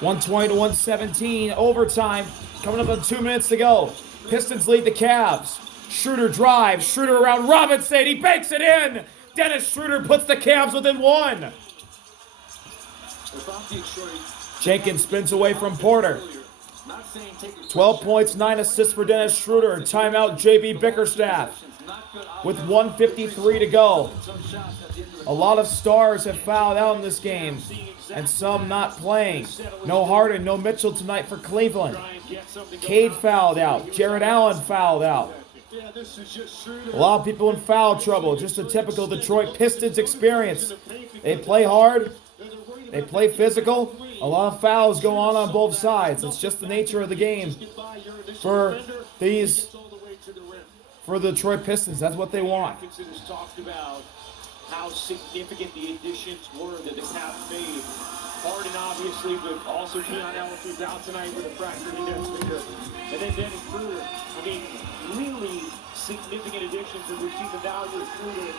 120 to 117. Overtime. Coming up on 2 minutes to go. Pistons lead the Cavs. Schroeder drives. Schroeder around Robinson. He banks it in. Dennis Schroeder puts the Cavs within one. Jenkins spins away from Porter. 12 points, 9 assists for Dennis Schroeder. Timeout JB Bickerstaff with 1:53 to go. A lot of stars have fouled out in this game, and some not playing. No Harden, no Mitchell tonight for Cleveland. Cade fouled out. Jared Allen fouled out. A lot of people in foul trouble. Just a typical Detroit Pistons experience. They play hard. They play physical. A lot of fouls go on both sides. It's just the nature of the game for the Detroit Pistons. That's what they want. How significant the additions were that the Cavs made. Harden, obviously, but also Keon Ellis was out tonight with a fractured index finger. And then Dennis Schroeder. I mean, really significant additions, and we've seen the value of Schroeder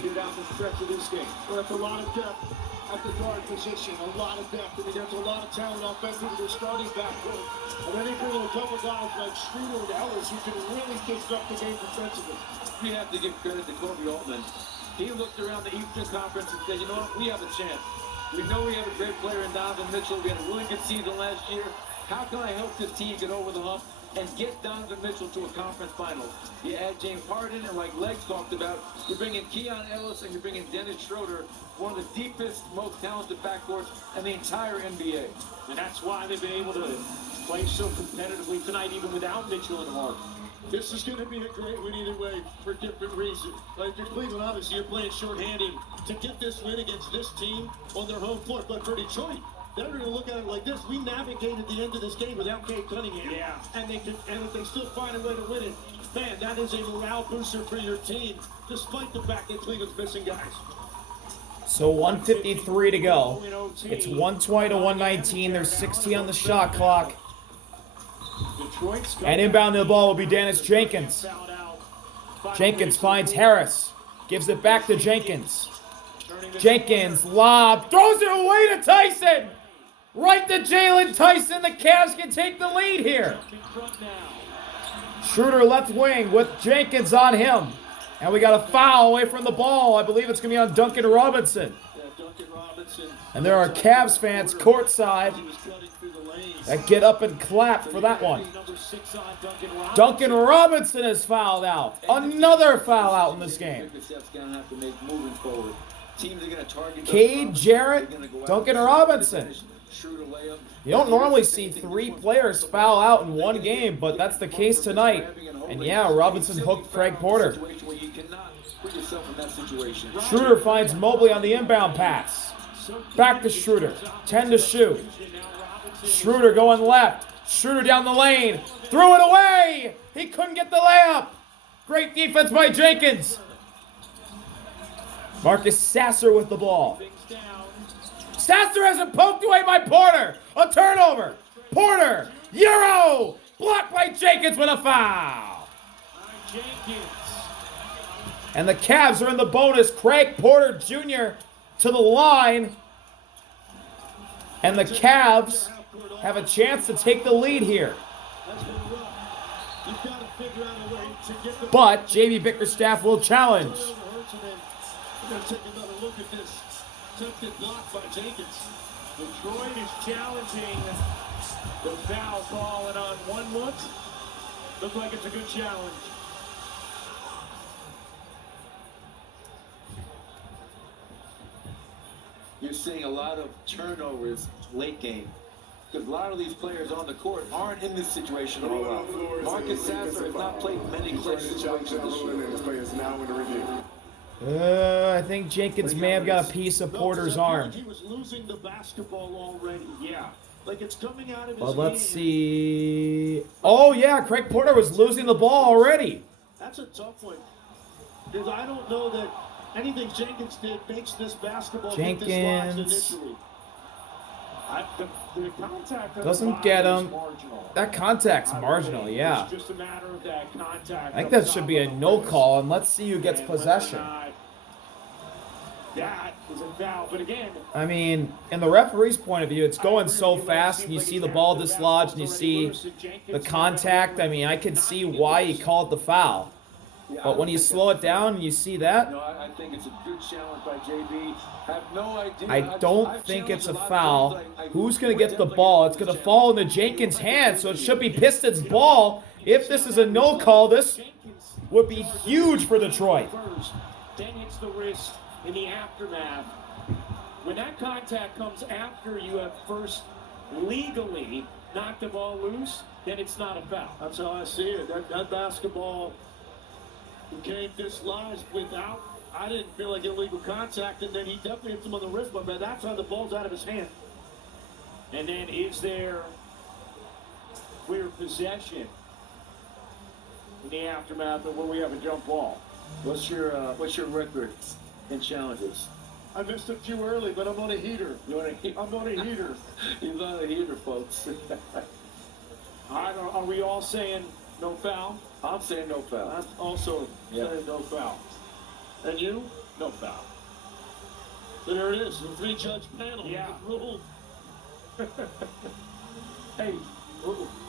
throughout the stretch of this game. Well, that's a lot of depth at the guard position. A lot of depth. I mean, there's a lot of talent offensively. They're starting backcourt. And then they bring in a couple guys like Schroeder and Ellis who can really disrupt the game defensively. We have to give credit to Kobe Altman. He looked around the Eastern Conference and said, you know what, we have a chance. We know we have a great player in Donovan Mitchell. We had a really good season last year. How can I help this team get over the hump and get Donovan Mitchell to a conference final? You add James Harden, and like Legs talked about, you're bringing Keon Ellis and you're bringing Dennis Schroeder, one of the deepest, most talented backcourts in the entire NBA. And that's why they've been able to play so competitively tonight, even without Mitchell in the mark. This is going to be a great win either way for different reasons. Like for Cleveland, obviously, you're playing shorthanded to get this win against this team on their home floor. But for Detroit, they're going to look at it like this. We navigated the end of this game without Cade Cunningham. Yeah. And if they still find a way to win it, man, that is a morale booster for your team, despite the fact that Cleveland's missing guys. So 1:53 to go. It's 120 to 119. There's 60 on the shot clock. And inbound the ball will be Dennis Jenkins. Jenkins finds Harris. Gives it back to Jenkins. Jenkins, lob, throws it away to Tyson. Right to Jalen Tyson. The Cavs can take the lead here. Schroeder left wing with Jenkins on him. And we got a foul away from the ball. I believe it's going to be on Duncan Robinson. And there are Cavs fans courtside that get up and clap for that one. Duncan Robinson is fouled out. Another foul out in this game. Cade, Jarrett, Duncan Robinson. You don't normally see 3 players foul out in one game, but that's the case tonight. And yeah, Robinson hooked Craig Porter. Schroeder finds Mobley on the inbound pass. Back to Schroeder. 10 to shoot. Schroeder going left. Schroeder down the lane. Threw it away. He couldn't get the layup. Great defense by Jenkins. Marcus Sasser with the ball. Sasser has it poked away by Porter. A turnover. Porter. Euro. Blocked by Jenkins with a foul. And the Cavs are in the bonus. Craig Porter Jr. to the line. And the Cavs have a chance to take the lead here. But JB Bickerstaff will challenge. Take another look at this attempted block by Jenkins. Detroit is challenging the foul call, and on one look, looks like it's a good challenge. You're seeing a lot of turnovers late game. Because a lot of these players on the court aren't in this situation all out. Marcus Sasser has not played many clutch situations this year. I think Jenkins may have got a piece of Porter's arm. He was losing the basketball already. Yeah. Like it's coming out of his But let's see. Oh, yeah, Craig Porter was losing the ball already. That's a tough one. Because I don't know that anything Jenkins did makes this basketball Jenkins initially. The contact doesn't get him. That contact's marginal, yeah. It's just a matter of that contact. I think that should be a no call, and let's see who gets possession. That is a foul. But again, I mean, in the referee's point of view, it's going so fast, and you see the ball dislodged, and you see the contact. I mean, I can see why he called the foul. Yeah, But when you slow it down and you see that, No, I think it's a good challenge by JB. I have no idea. I don't I've think it's a challenged lot of foul. times. Who's going to get the ball? It's going to fall into Jenkins' hands, so it should be Pistons' ball. If this is a no call, this would be huge for Detroit. first, then hits the wrist in the aftermath. When that contact comes after you have first legally knocked the ball loose, then it's not a foul. That's how I see it. That basketball became dislodged without, I didn't feel like illegal contact, and then he definitely hits him on the wrist, but by that time the ball's out of his hand. And then is there clear possession in the aftermath of where we have a jump ball? What's your record in challenges? I missed a few early, but I'm on a heater. I'm on a heater. He's on a heater, folks. Are we all saying no foul? I'm saying no foul. I'm also saying no foul. And you? No foul. So there it is, the three-judge panel. Yeah. Ruled. Hey,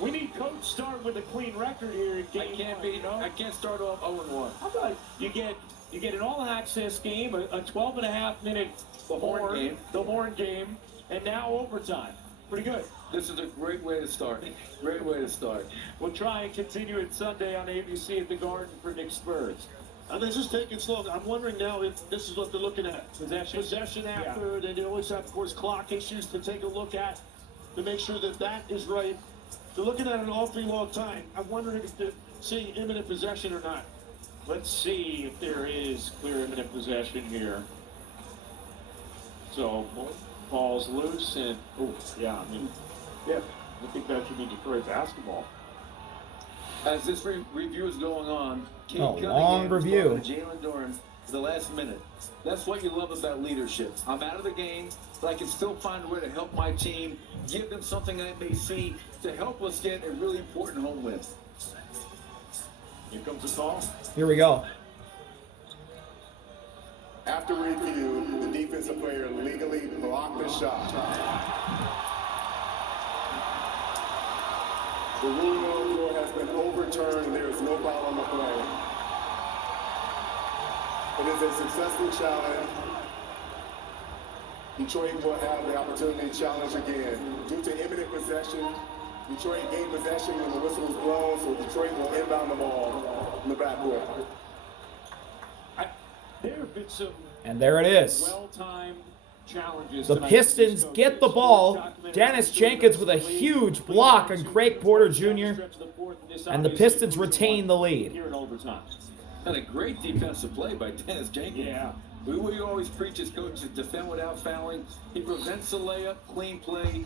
we need coach start with a clean record here in game one. I can't start off 0-1. How about you get an all-access game, a 12.5-minute horn game, and now overtime. Pretty good. This is a great way to start. Great way to start. We'll try and continue it Sunday on ABC at the Garden for Knicks Spurs. And they're just taking slow. I'm wondering now if this is what they're looking at. Possession after. Yeah. They always have, of course, clock issues to take a look at to make sure that that is right. They're looking at it an awfully long time. I'm wondering if they're seeing imminent possession or not. Let's see if there is clear imminent possession here. So, ball's loose and, I think that should be Detroit basketball. As this review is going on, Kate long Cunningham is review. talking to Jalen Duren for the last minute. That's what you love about leadership. I'm out of the game, but I can still find a way to help my team, give them something I may see to help us get a really important home win. Here comes the call. Here we go. After review, the defensive player legally blocked the shot. The ruling on the floor has been overturned and there is no foul on the play. It is a successful challenge. Detroit will have the opportunity to challenge again. Due to imminent possession, Detroit gained possession when the whistle was blown, so Detroit will inbound the ball in the backcourt. There have been some And there it is. well-timed challenges. The tonight. Pistons get the ball. Dennis Jenkins with a huge block on Craig Porter Jr. And the Pistons retain the lead. Here in overtime. And a great defensive play by Dennis Jenkins. Yeah. We always preach as coaches, defend without fouling. He prevents the layup, clean play.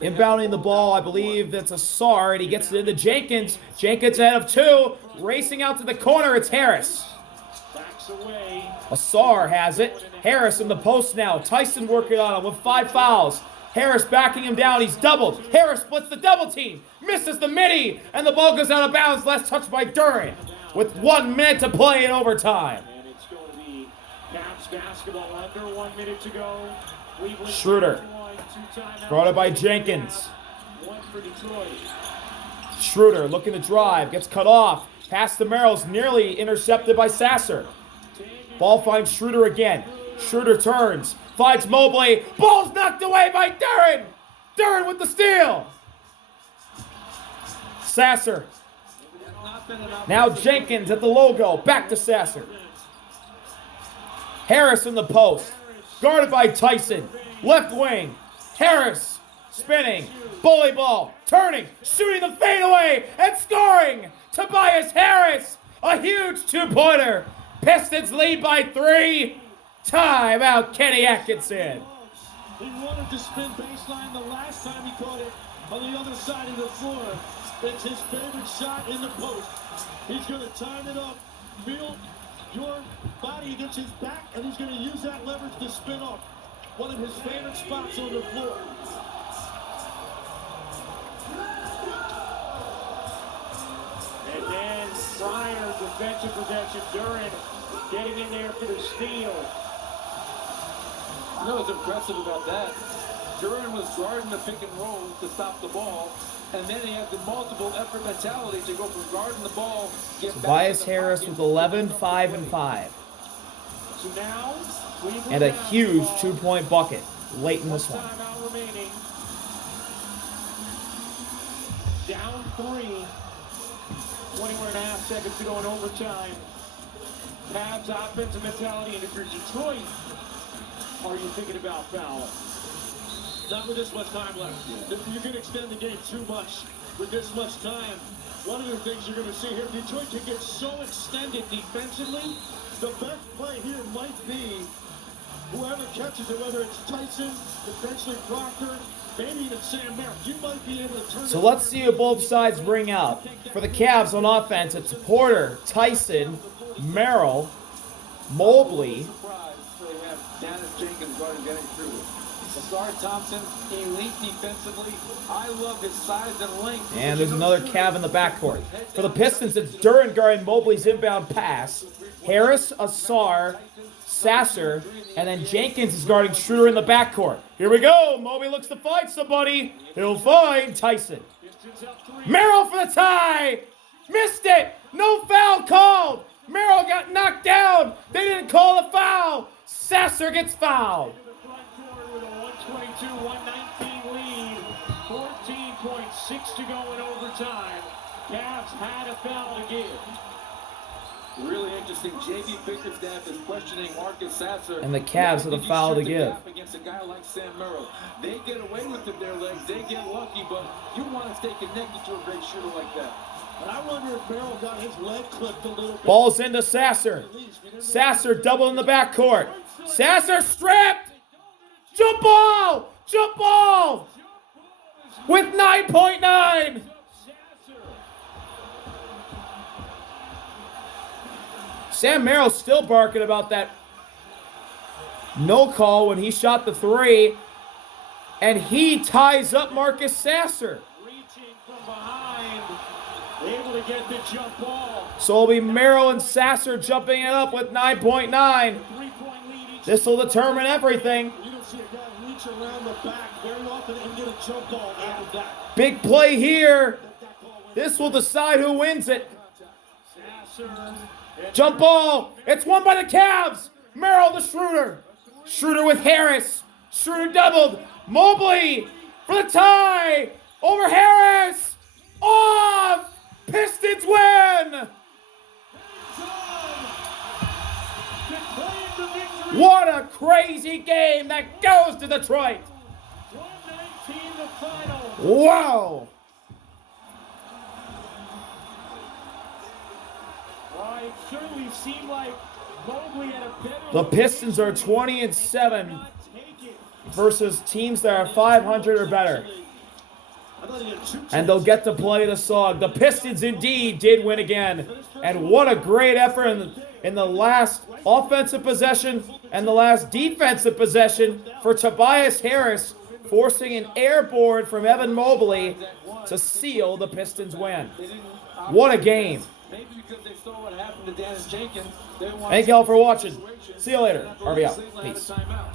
Inbounding the ball, I believe that's Asar, and he gets it into Jenkins. Jenkins out of two, racing out to the corner. It's Harris. Backs away. Asar has it. Harris in the post now. Tyson working on him with 5 fouls. Harris backing him down. He's doubled. Harris splits the double team. Misses the midi. And the ball goes out of bounds. Last touch by Duren. With 1 minute to play in overtime. And it's going to be Caps basketball under 1 minute to go. Cleveland Schroeder. 2 timeouts. Brought it by Jenkins. 1 for Detroit. Schroeder looking to drive. Gets cut off. Pass to Merrill's nearly intercepted by Sasser. Ball finds Schroeder again. Schroeder turns. Finds Mobley. Ball's knocked away by Duren. Duren with the steal. Sasser. Now Jenkins at the logo. Back to Sasser. Harris in the post. Guarded by Tyson. Left wing. Harris spinning. Bully ball. Turning. Shooting the fadeaway. And scoring. Tobias Harris. A huge 2-pointer. Pistons lead by 3. Timeout, Kenny Atkinson. He wanted to spin baseline the last time he caught it on the other side of the floor. It's his favorite shot in the post. He's going to time it up, feel your body against his back, and he's going to use that leverage to spin off. One of his favorite spots on the floor. And then prior defensive possession, Duren getting in there for the steal. You know what's impressive about that? Duran was guarding the pick and roll to stop the ball, and then he had the multiple effort mentality to go from guarding the ball, get Tobias back to the Harris pocket, with 11, 5, and 5. So now, Cleveland And a has huge the ball. 2-point bucket late in this one. Timeout remaining. Down 3. 21.5 seconds to go in overtime. Cavs offensive mentality, and if you're Detroit, are you thinking about foul? Not with this much time left. You can extend the game too much with this much time. One of the things you're going to see here, Detroit can get so extended defensively. The best play here might be whoever catches it, whether it's Tyson, potentially Proctor, maybe even Sam Merrill. You might be able to turn So let's see what both sides bring out. For the Cavs on offense, it's Porter, Tyson, Merrill, Mobley, surprise. So they have Dennis Jenkins guarding Dennis Schroeder. Asar Thompson, elite defensively. I love his size and length. and there's another Cav in the backcourt. For the Pistons, it's Duran guarding Mobley's inbound pass. Harris, Asar, Sasser, and then Jenkins is guarding Schroeder in the backcourt. Here we go. Mobley looks to find somebody. He'll find Tyson. Merrill for the tie. Missed it. No foul called. Merrill got knocked down. They didn't call a foul. Sasser gets fouled. Front court with a 122-119 lead. 14.6 to go in overtime. Cavs had a foul to give. Really interesting. J.B. Bickerstaff is questioning Marcus Sasser. And the Cavs with a foul to give. Against a guy like Sam Merrill. They get away with it, their legs. They get lucky, but you want to stay connected to a great shooter like that. And I wonder if Merrill got his leg clipped a little bit. Ball's into Sasser. Sasser double in the backcourt. Sasser stripped. Jump ball. Jump ball. With 9.9. Sam Merrill's still barking about that no call when he shot the 3. And he ties up Marcus Sasser. Reaching from behind. Able to get the jump ball. So it'll be Merrill and Sasser jumping it up with 9.9. 3-point lead each. This will determine everything. You don't see a guy reach around the back very often and get a jump ball out of that. Big play here. This will decide who wins it. Sasser. Jump ball. It's won by the Cavs. Merrill to Schroeder. Schroeder with Harris. Schroeder doubled. Mobley for the tie. Over Harris. Off. Pistons win. What a crazy game that goes to Detroit. 119 the final. Wow. Well, it certainly seemed like Mobley had a better. The Pistons are 20-7 Not take it. versus teams that are 500 or better. I thought he had 2 And they'll get to play the song. The Pistons indeed did win again. And what a great effort in the last offensive possession and the last defensive possession for Tobias Harris, forcing an airborne from Evan Mobley to seal the Pistons win. What a game. Maybe because they saw what happened to Dennis Jenkins. They want Thank y'all for watching. See you later. RB out. Peace. Timeout.